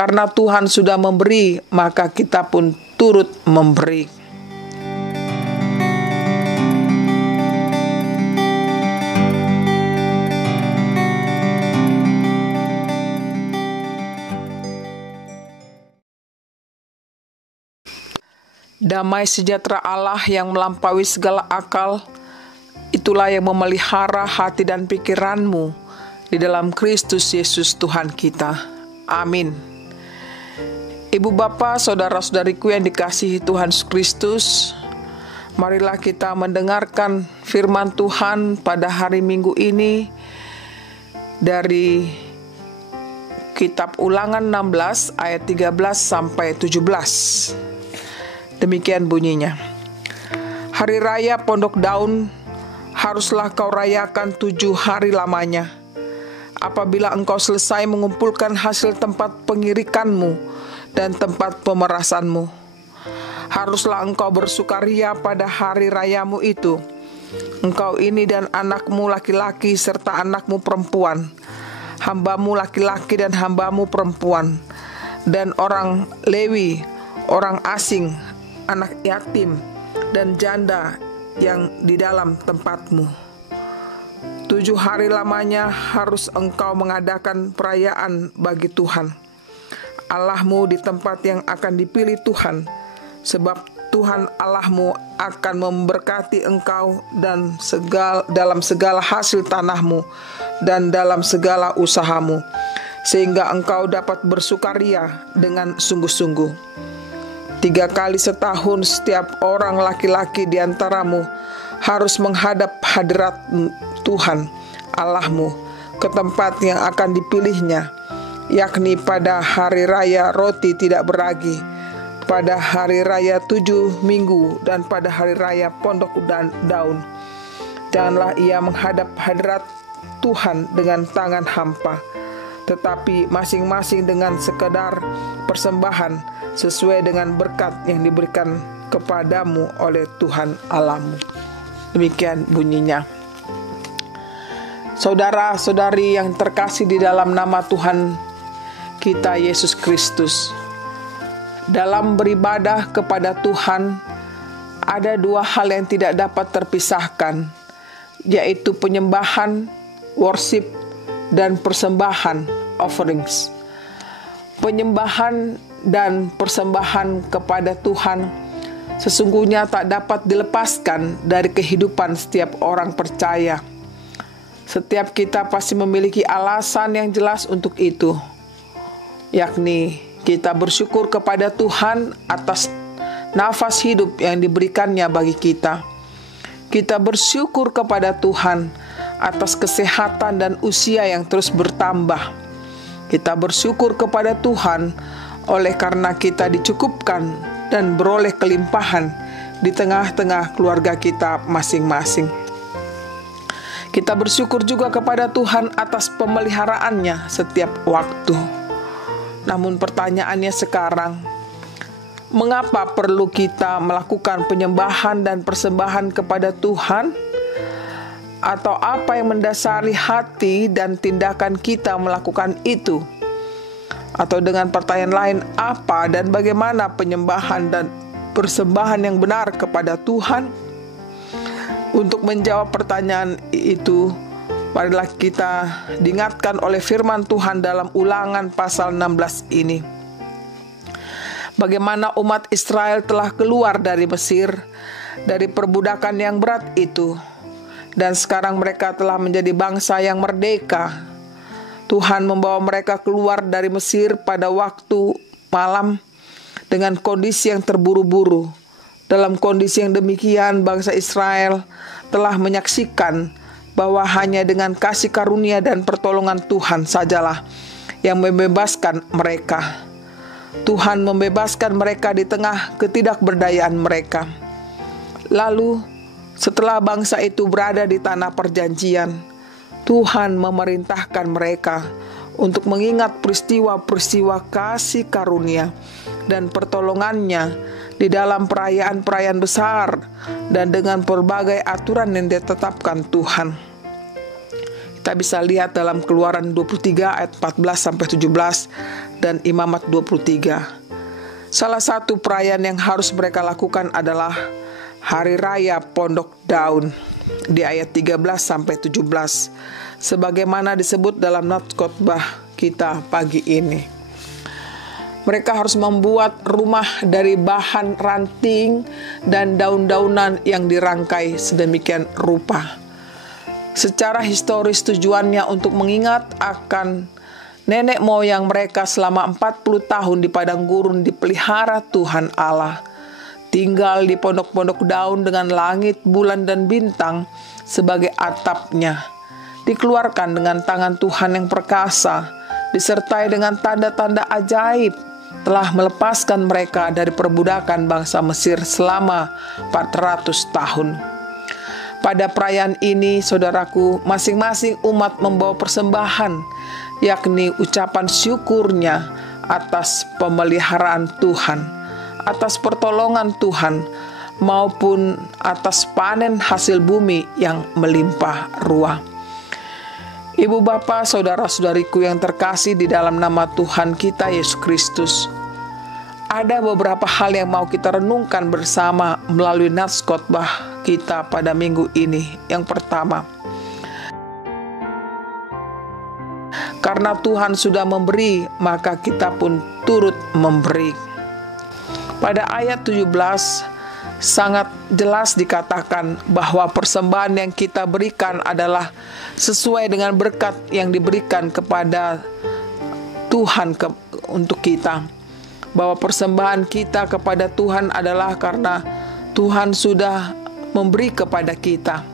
Karena Tuhan sudah memberi, maka kita pun turut memberi. Damai sejahtera Allah yang melampaui segala akal, itulah yang memelihara hati dan pikiranmu di dalam Kristus Yesus Tuhan kita. Amin. Ibu bapa, saudara-saudariku yang dikasihi Tuhan Yesus Kristus, marilah kita mendengarkan firman Tuhan pada hari Minggu ini dari kitab Ulangan 16 ayat 13 sampai 17. Demikian bunyinya. Hari raya Pondok Daun haruslah kau rayakan 7 hari lamanya. Apabila engkau selesai mengumpulkan hasil tempat pengirikanmu dan tempat pemerasanmu, haruslah engkau bersukaria pada hari rayamu itu. Engkau ini dan anakmu laki-laki serta anakmu perempuan, hambamu laki-laki dan hambamu perempuan, dan orang Lewi, orang asing, anak yatim, dan janda yang di dalam tempatmu. 7 hari lamanya harus engkau mengadakan perayaan bagi Tuhan Allahmu di tempat yang akan dipilih Tuhan, sebab Tuhan Allahmu akan memberkati engkau dan dalam segala hasil tanahmu dan dalam segala usahamu, sehingga engkau dapat bersukaria dengan sungguh-sungguh. 3 kali setahun setiap orang laki-laki di antaramu harus menghadap hadirat Tuhan Allahmu ke tempat yang akan dipilihnya, yakni pada hari raya roti tidak beragi, pada hari raya 7 minggu, dan pada hari raya Pondok Daun. Janganlah ia menghadap hadirat Tuhan dengan tangan hampa, tetapi masing-masing dengan sekedar persembahan sesuai dengan berkat yang diberikan kepadamu oleh Tuhan Allahmu. Demikian bunyinya. Saudara-saudari yang terkasih di dalam nama Tuhan kita Yesus Kristus, dalam beribadah kepada Tuhan ada 2 hal yang tidak dapat terpisahkan, yaitu penyembahan, worship, dan persembahan, offerings. Penyembahan dan persembahan kepada Tuhan sesungguhnya tak dapat dilepaskan dari kehidupan setiap orang percaya. Setiap kita pasti memiliki alasan yang jelas untuk itu, yakni kita bersyukur kepada Tuhan atas nafas hidup yang diberikannya bagi kita. Kita bersyukur kepada Tuhan atas kesehatan dan usia yang terus bertambah. Kita bersyukur kepada Tuhan oleh karena kita dicukupkan dan beroleh kelimpahan di tengah-tengah keluarga kita masing-masing. Kita bersyukur juga kepada Tuhan atas pemeliharaannya setiap waktu. Namun pertanyaannya sekarang, mengapa perlu kita melakukan penyembahan dan persembahan kepada Tuhan? Atau apa yang mendasari hati dan tindakan kita melakukan itu? Atau dengan pertanyaan lain, apa dan bagaimana penyembahan dan persembahan yang benar kepada Tuhan? Untuk menjawab pertanyaan itu, marilah kita diingatkan oleh firman Tuhan dalam Ulangan pasal 16 ini. Bagaimana umat Israel telah keluar dari Mesir, dari perbudakan yang berat itu, dan sekarang mereka telah menjadi bangsa yang merdeka. Tuhan membawa mereka keluar dari Mesir pada waktu malam dengan kondisi yang terburu-buru. Dalam kondisi yang demikian, bangsa Israel telah menyaksikan bahwa hanya dengan kasih karunia dan pertolongan Tuhan sajalah yang membebaskan mereka. Tuhan membebaskan mereka di tengah ketidakberdayaan mereka. Lalu, setelah bangsa itu berada di tanah perjanjian, Tuhan memerintahkan mereka untuk mengingat peristiwa-peristiwa kasih karunia dan pertolongannya di dalam perayaan-perayaan besar dan dengan berbagai aturan yang ditetapkan Tuhan. Kita bisa lihat dalam Keluaran 23 ayat 14-17 dan Imamat 23. Salah satu perayaan yang harus mereka lakukan adalah Hari Raya Pondok Daun di ayat 13-17, sebagaimana disebut dalam nats khotbah kita pagi ini. Mereka harus membuat rumah dari bahan ranting dan daun-daunan yang dirangkai sedemikian rupa. Secara historis tujuannya untuk mengingat akan nenek moyang mereka selama 40 tahun di padang gurun dipelihara Tuhan Allah. Tinggal di pondok-pondok daun dengan langit, bulan, dan bintang sebagai atapnya. Dikeluarkan dengan tangan Tuhan yang perkasa, disertai dengan tanda-tanda ajaib, telah melepaskan mereka dari perbudakan bangsa Mesir selama 400 tahun. Pada perayaan ini, saudaraku, masing-masing umat membawa persembahan, yakni ucapan syukurnya atas pemeliharaan Tuhan, atas pertolongan Tuhan, maupun atas panen hasil bumi yang melimpah ruah. Ibu bapa, saudara-saudariku yang terkasih di dalam nama Tuhan kita Yesus Kristus, ada beberapa hal yang mau kita renungkan bersama melalui nats khotbah kita pada minggu ini. Yang pertama, karena Tuhan sudah memberi, maka kita pun turut memberi. Pada ayat 17 sangat jelas dikatakan bahwa persembahan yang kita berikan adalah sesuai dengan berkat yang diberikan kepada Tuhan untuk kita. Bahwa persembahan kita kepada Tuhan adalah karena Tuhan sudah memberi kepada kita.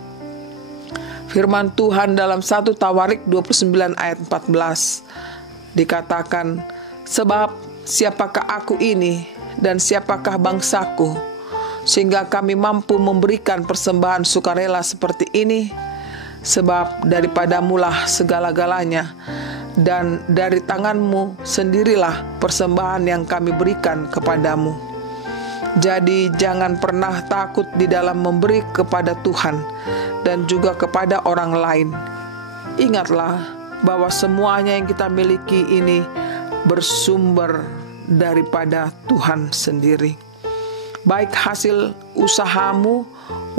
Firman Tuhan dalam 1 Tawarik 29 ayat 14 dikatakan, sebab siapakah aku ini dan siapakah bangsaku, sehingga kami mampu memberikan persembahan sukarela seperti ini, sebab daripadamulah segala-galanya, dan dari tanganmu sendirilah persembahan yang kami berikan kepadamu. Jadi jangan pernah takut di dalam memberi kepada Tuhan dan juga kepada orang lain. Ingatlah bahwa semuanya yang kita miliki ini bersumber daripada Tuhan sendiri. Baik hasil usahamu,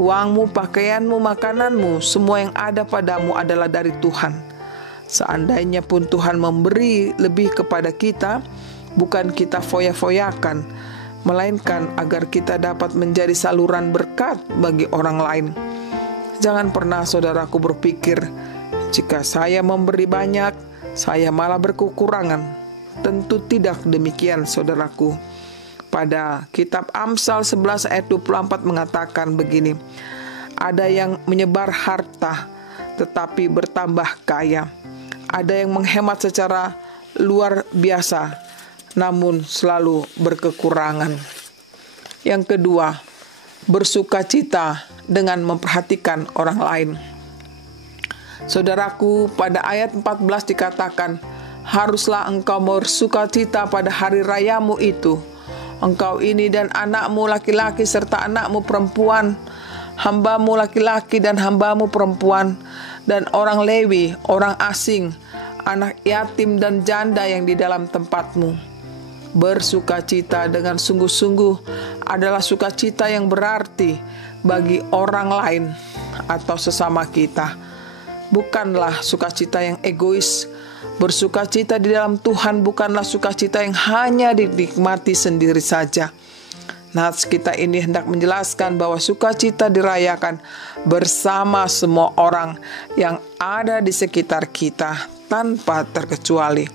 uangmu, pakaianmu, makananmu, semua yang ada padamu adalah dari Tuhan. Seandainya pun Tuhan memberi lebih kepada kita, bukan kita foya-foyakan, melainkan agar kita dapat menjadi saluran berkat bagi orang lain. Jangan pernah saudaraku berpikir, jika saya memberi banyak, saya malah berkekurangan. Tentu tidak demikian, saudaraku. Pada kitab Amsal 11 ayat 24 mengatakan begini, ada yang menyebar harta tetapi bertambah kaya. Ada yang menghemat secara luar biasa namun selalu berkekurangan. Yang kedua, bersukacita dengan memperhatikan orang lain. Saudaraku, pada ayat 14 dikatakan, haruslah engkau bersukacita pada hari rayamu itu, engkau ini dan anakmu laki-laki serta anakmu perempuan, hambamu laki-laki dan hambamu perempuan, dan orang Lewi, orang asing, anak yatim dan janda yang di dalam tempatmu. Bersukacita dengan sungguh-sungguh adalah sukacita yang berarti bagi orang lain atau sesama kita. Bukanlah sukacita yang egois. Bersukacita di dalam Tuhan bukanlah sukacita yang hanya dinikmati sendiri saja. Nats kita ini hendak menjelaskan bahwa sukacita dirayakan bersama semua orang yang ada di sekitar kita tanpa terkecuali.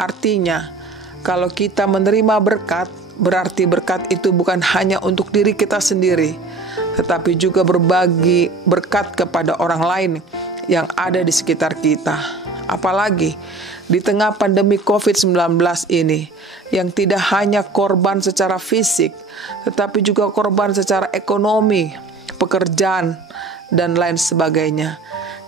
Artinya, kalau kita menerima berkat, berarti berkat itu bukan hanya untuk diri kita sendiri, tetapi juga berbagi berkat kepada orang lain yang ada di sekitar kita. Apalagi di tengah pandemi COVID-19 ini, yang tidak hanya korban secara fisik, tetapi juga korban secara ekonomi, pekerjaan, dan lain sebagainya.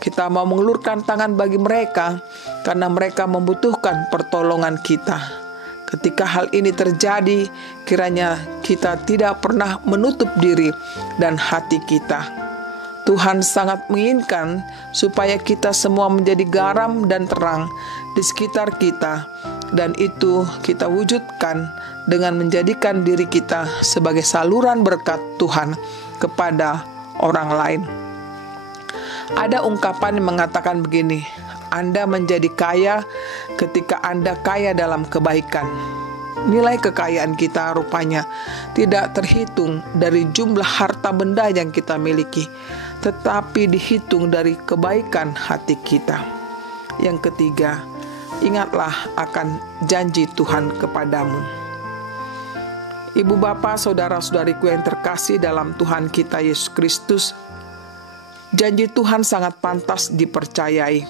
Kita mau mengulurkan tangan bagi mereka karena mereka membutuhkan pertolongan kita. Ketika hal ini terjadi, kiranya kita tidak pernah menutup diri dan hati kita. Tuhan sangat menginginkan supaya kita semua menjadi garam dan terang di sekitar kita, Dan itu kita wujudkan dengan menjadikan diri kita sebagai saluran berkat Tuhan kepada orang lain. Ada ungkapan yang mengatakan begini, Anda menjadi kaya ketika Anda kaya dalam kebaikan. Nilai kekayaan kita rupanya tidak terhitung dari jumlah harta benda yang kita miliki, tetapi dihitung dari kebaikan hati kita. Yang ketiga, ingatlah akan janji Tuhan kepadamu. Ibu bapa, saudara-saudariku yang terkasih dalam Tuhan kita Yesus Kristus, janji Tuhan sangat pantas dipercayai.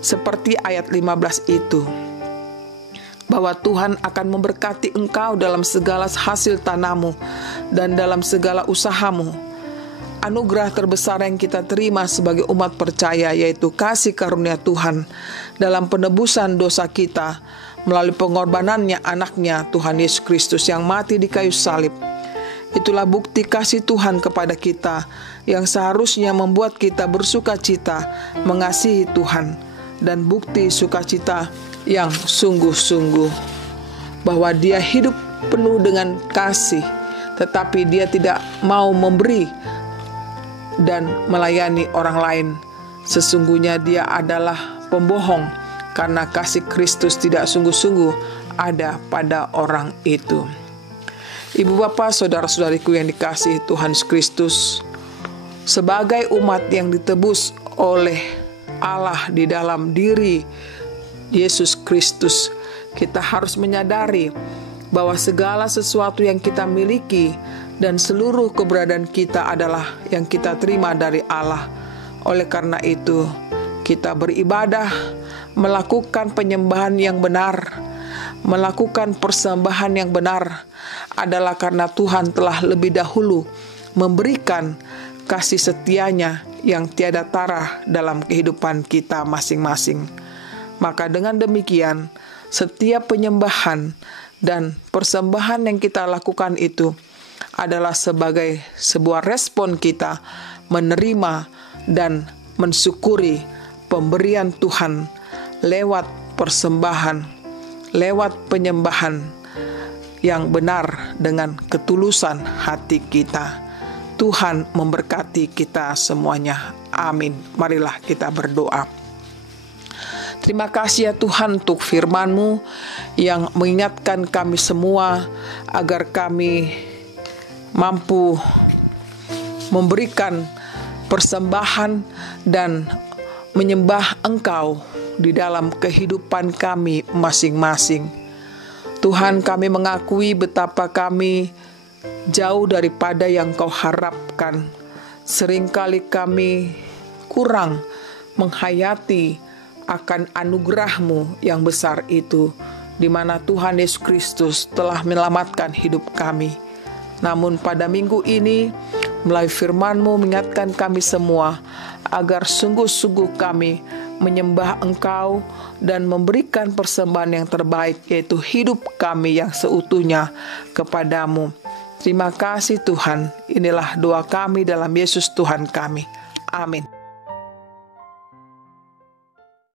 Seperti ayat 15 itu, bahwa Tuhan akan memberkati engkau dalam segala hasil tanammu dan dalam segala usahamu. Anugerah terbesar yang kita terima sebagai umat percaya yaitu kasih karunia Tuhan dalam penebusan dosa kita melalui pengorbanannya anaknya Tuhan Yesus Kristus yang mati di kayu salib. Itulah bukti kasih Tuhan kepada kita yang seharusnya membuat kita bersuka cita mengasihi Tuhan, dan bukti sukacita yang sungguh-sungguh bahwa Dia hidup penuh dengan kasih, tetapi Dia tidak mau memberi dan melayani orang lain. Sesungguhnya Dia adalah pembohong karena kasih Kristus tidak sungguh-sungguh ada pada orang itu. Ibu bapa, saudara-saudariku yang dikasihi Tuhan Kristus, sebagai umat yang ditebus oleh Allah di dalam diri Yesus Kristus, kita harus menyadari bahwa segala sesuatu yang kita miliki dan seluruh keberadaan kita adalah yang kita terima dari Allah. Oleh karena itu, kita beribadah, melakukan penyembahan yang benar, melakukan persembahan yang benar adalah karena Tuhan telah lebih dahulu memberikan kasih setianya yang tiada tara dalam kehidupan kita masing-masing. Maka dengan demikian, setiap penyembahan dan persembahan yang kita lakukan itu adalah sebagai sebuah respon kita menerima dan mensyukuri pemberian Tuhan lewat persembahan, lewat penyembahan yang benar dengan ketulusan hati kita. Tuhan memberkati kita semuanya. Amin. Marilah kita berdoa. Terima kasih ya Tuhan untuk firman-Mu yang mengingatkan kami semua agar kami mampu memberikan persembahan dan menyembah Engkau di dalam kehidupan kami masing-masing. Tuhan, kami mengakui betapa kami jauh daripada yang Kau harapkan. Seringkali kami kurang menghayati akan anugerah-Mu yang besar itu, di mana Tuhan Yesus Kristus telah menyelamatkan hidup kami. Namun pada minggu ini, melalui firman-Mu mengingatkan kami semua, agar sungguh-sungguh kami menyembah Engkau dan memberikan persembahan yang terbaik, yaitu hidup kami yang seutuhnya kepadamu. Terima kasih Tuhan, inilah doa kami dalam Yesus Tuhan kami. Amin.